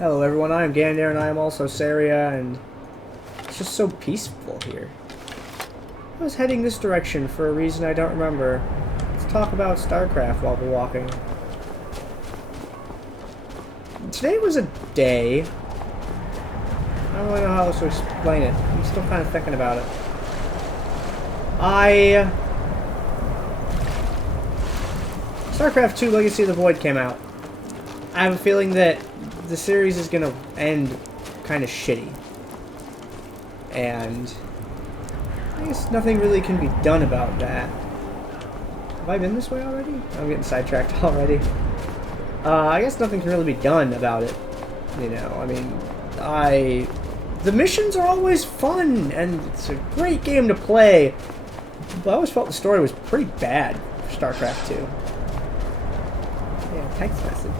Hello everyone, I am Gandair and I am also Saria, and it's just so peaceful here. I was heading this direction for a reason I don't remember. Let's talk about StarCraft while we're walking. Today was a day. I don't really know how else to explain it. I'm still kind of thinking about it. StarCraft 2 Legacy of the Void came out. I have a feeling that the series is gonna end kind of shitty. And I guess nothing really can be done about that. Have I been this way already? I'm getting sidetracked already. I guess nothing can really be done about it. You know, I mean, the missions are always fun, and it's a great game to play. But I always felt the story was pretty bad for StarCraft 2. Yeah, text message.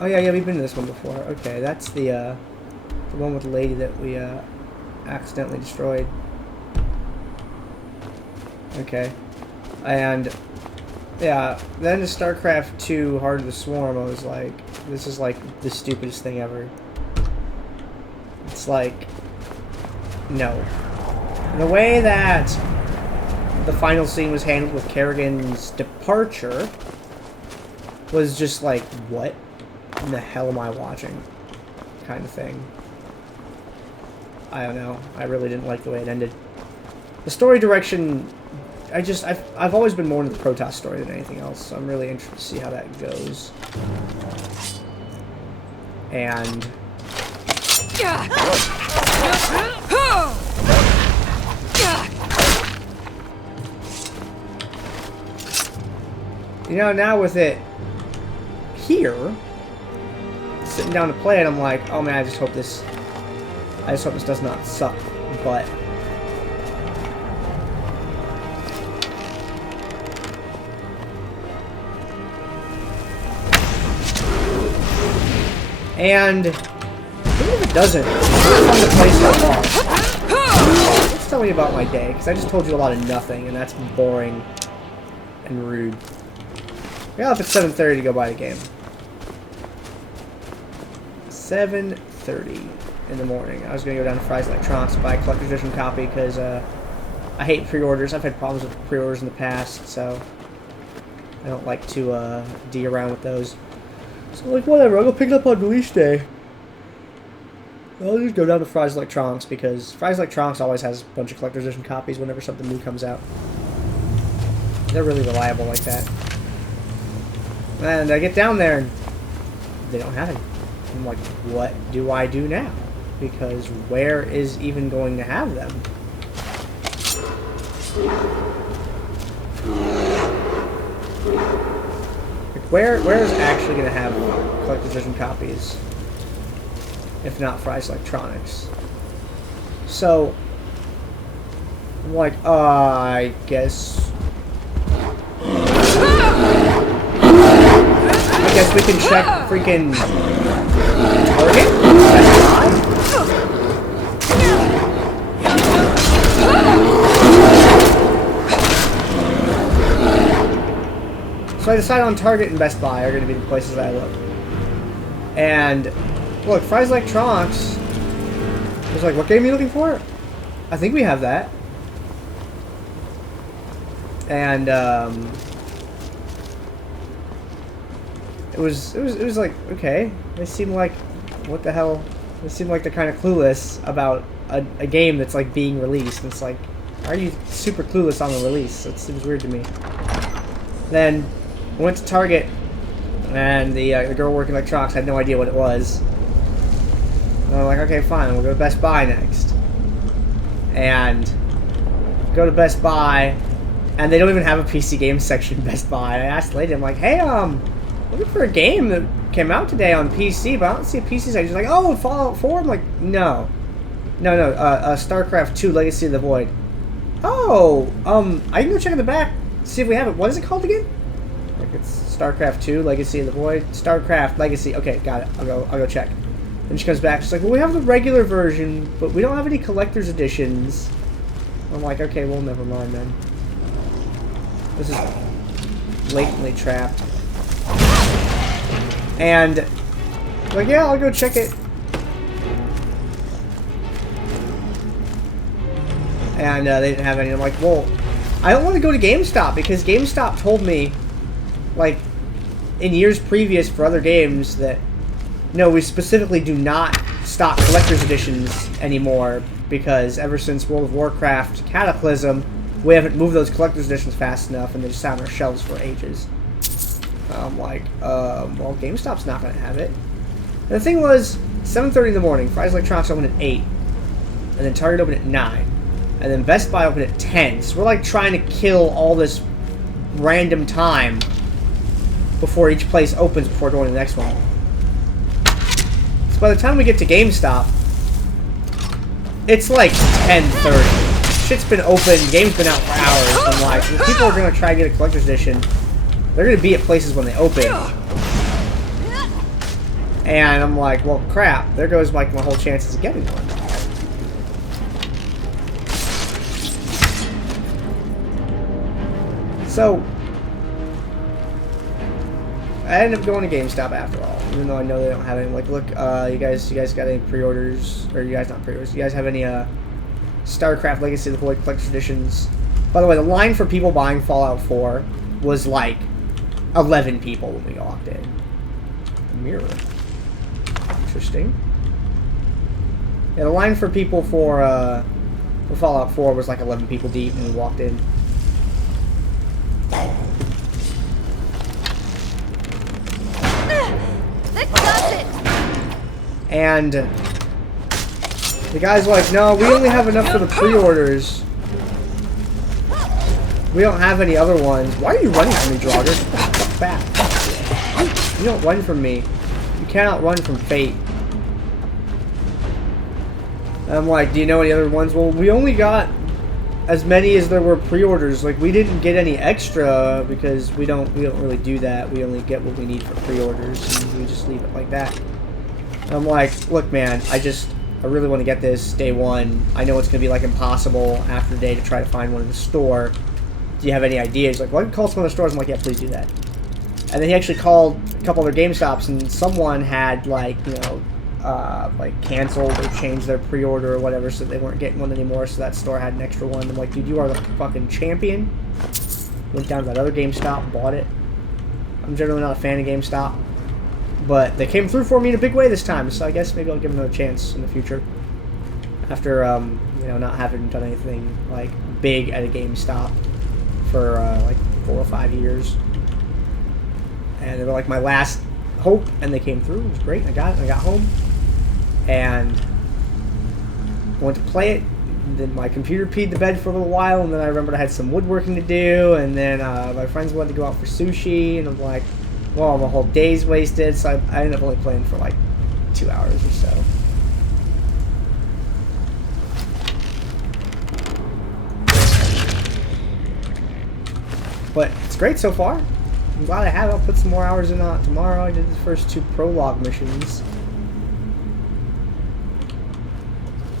Oh yeah, we've been to this one before. Okay, that's the one with the lady that we accidentally destroyed. Okay, and yeah, then to StarCraft 2 Heart of the Swarm, I was like, this is like the stupidest thing ever. It's like, no. The way that the final scene was handled with Kerrigan's departure was just like, what in the hell am I watching? Kind of thing. I don't know. I really didn't like the way it ended. The story direction, I've always been more into the Protoss story than anything else, so I'm really interested to see how that goes. And you know, now with it here, sitting down to play it, I'm like, oh man, I just hope this does not suck, but and even if it doesn't, it's fun to play so far. Let's tell me about my day, because I just told you a lot of nothing, and that's boring and rude. I got up at 7:30 to go buy the game. 7:30 in the morning. I was going to go down to Fry's Electronics to buy a collector's edition copy because I hate pre-orders. I've had problems with pre-orders in the past, so I don't like to D around with those. So like, whatever, I'll go pick it up on release day. I'll just go down to Fry's Electronics because Fry's Electronics always has a bunch of collector's edition copies whenever something new comes out. They're really reliable like that. And I get down there and they don't have it. I'm like, what do I do now? Because where is even going to have them? Like, where is actually going to have collector's edition copies? If not Fry's Electronics. So, I'm like, I guess we can check freaking Target? So I decided on Target and Best Buy are going to be the places that I look. And look, Fry's Electronics was like, what game are you looking for? I think we have that. And it was like, okay, they seem like, what the hell? They seem like they're kind of clueless about a game that's like being released. And it's like, are you super clueless on the release? It was weird to me. Then I went to Target, and the girl working electronics had no idea what it was. And I'm like, okay, fine, we'll go to Best Buy next. And go to Best Buy, and they don't even have a PC game section in Best Buy. I asked the lady, I'm like, hey, looking for a game that came out today on PC, but I don't see a PC section. She's like, oh, Fallout 4? I'm like, no, StarCraft 2 Legacy of the Void. Oh, I can go check in the back, see if we have it. What is it called again? Like, it's StarCraft 2 Legacy of the Void. StarCraft Legacy. Okay, got it. I'll go check. And she comes back. She's like, well, we have the regular version, but we don't have any collector's editions. I'm like, okay, well, never mind then. This is blatantly trapped. And Like, yeah, I'll go check it. And they didn't have any. I'm like, well, I don't want to go to GameStop because GameStop told me, like, in years previous for other games that, no, we specifically do not stock collector's editions anymore because ever since World of Warcraft Cataclysm, we haven't moved those collector's editions fast enough and they just sat on our shelves for ages. I'm like, well, GameStop's not going to have it. And the thing was, 7:30 in the morning, Fry's Electronics opened at 8, and then Target opened at 9, and then Best Buy opened at 10. So we're like trying to kill all this random time before each place opens before going to the next one. So by the time we get to GameStop, it's like 10:30. Shit's been open, game's been out for hours. I'm like, if people are going to try to get a collector's edition, they're going to be at places when they open. And I'm like, well, crap. There goes like my whole chances of getting one. So I ended up going to GameStop after all, even though I know they don't have any. Like, look, you guys got any pre-orders? Or you guys not pre-orders? You guys have any StarCraft Legacy of the Void Collector's Editions? By the way, the line for people buying Fallout 4 was like 11 people when we walked in. A mirror. Interesting. Yeah, the line for people for Fallout 4 was like 11 people deep when we walked in. And the guy's like, no, we only have enough for the pre-orders. We don't have any other ones. Why are you running from me, Draugr? Get the fuck back. You don't run from me. You cannot run from fate. I'm like, do you know any other ones? Well, we only got as many as there were pre-orders. Like, we didn't get any extra because we don't really do that. We only get what we need for pre-orders, and we just leave it like that. And I'm like, look, man, I really want to get this day one. I know it's gonna be like impossible after the day to try to find one in the store. Do you have any ideas? He's like, well, I can call some other stores. I'm like, yeah, please do that. And then he actually called a couple other GameStops, and someone had, like, you know, like canceled or changed their pre-order or whatever, so they weren't getting one anymore, so that store had an extra one. I'm like, dude, you are the fucking champion. Went down to that other GameStop, bought it. I'm generally not a fan of GameStop, but they came through for me in a big way this time, so I guess maybe I'll give them another chance in the future. After, you know, not having done anything, like, big at a GameStop for, like, 4 or 5 years. And they were, like, my last hope, and they came through. It was great. I got it. I got home. And went to play it. And then my computer peed the bed for a little while, and then I remembered I had some woodworking to do, and then my friends wanted to go out for sushi, and I'm like, well, my whole day's wasted, so I ended up only playing for like 2 hours or so. But it's great so far. I'm glad I have it. I'll put some more hours in on it tomorrow. I did the first 2 prologue missions.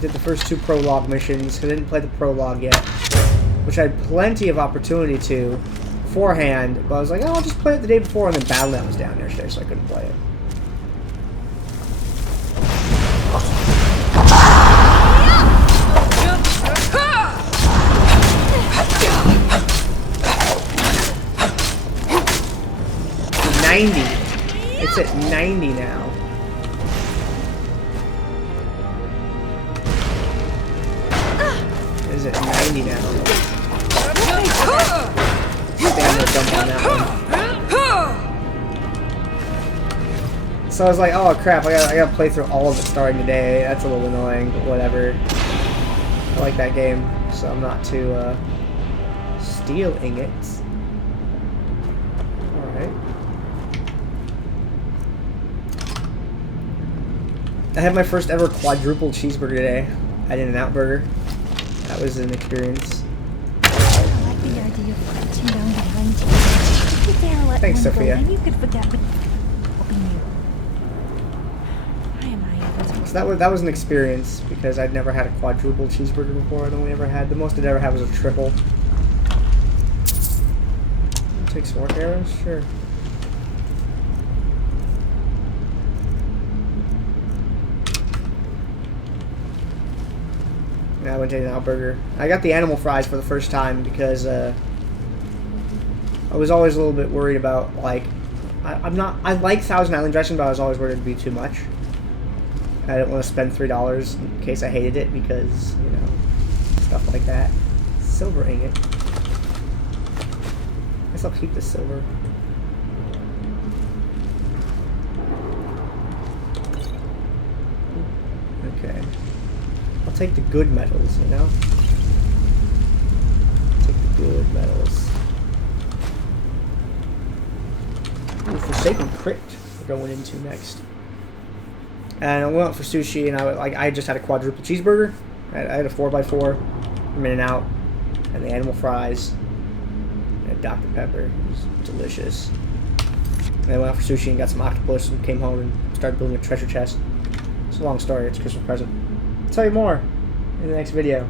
Did the first 2 prologue missions. I didn't play the prologue yet, which I had plenty of opportunity to beforehand, but I was like, oh, I'll just play it the day before, and then Battle.net was down there today, so I couldn't play it. It's at 90 now. Is it 90 now? Stamina dump on that one. So I was like, oh crap, I gotta play through all of it starting today. That's a little annoying, but whatever. I like that game, so I'm not too stealing it. Alright. I had my first ever quadruple cheeseburger today at In-N-Out Burger. That was an experience. Thanks, Sophia. So that was an experience because I'd never had a quadruple cheeseburger before. I'd only ever had, the most I'd ever had was a triple. Take some more arrows? Sure. And I went to In-N-Out Burger. I got the animal fries for the first time because I was always a little bit worried about, like, I like Thousand Island dressing, but I was always worried it'd be too much. I didn't want to spend $3 in case I hated it because, you know, stuff like that. Silver ingot. I guess I'll keep the silver. Okay. I'll take the good metals, you know? Take the good metals. Ooh, Forsaken Crypt we're going into next. And I went for sushi, and I just had a quadruple cheeseburger. I had a 4x4 from In-N-Out, and the animal fries, and Dr. Pepper. It was delicious. And I went out for sushi and got some octopus, and came home and started building a treasure chest. It's a long story. It's a Christmas present. I'll tell you more in the next video.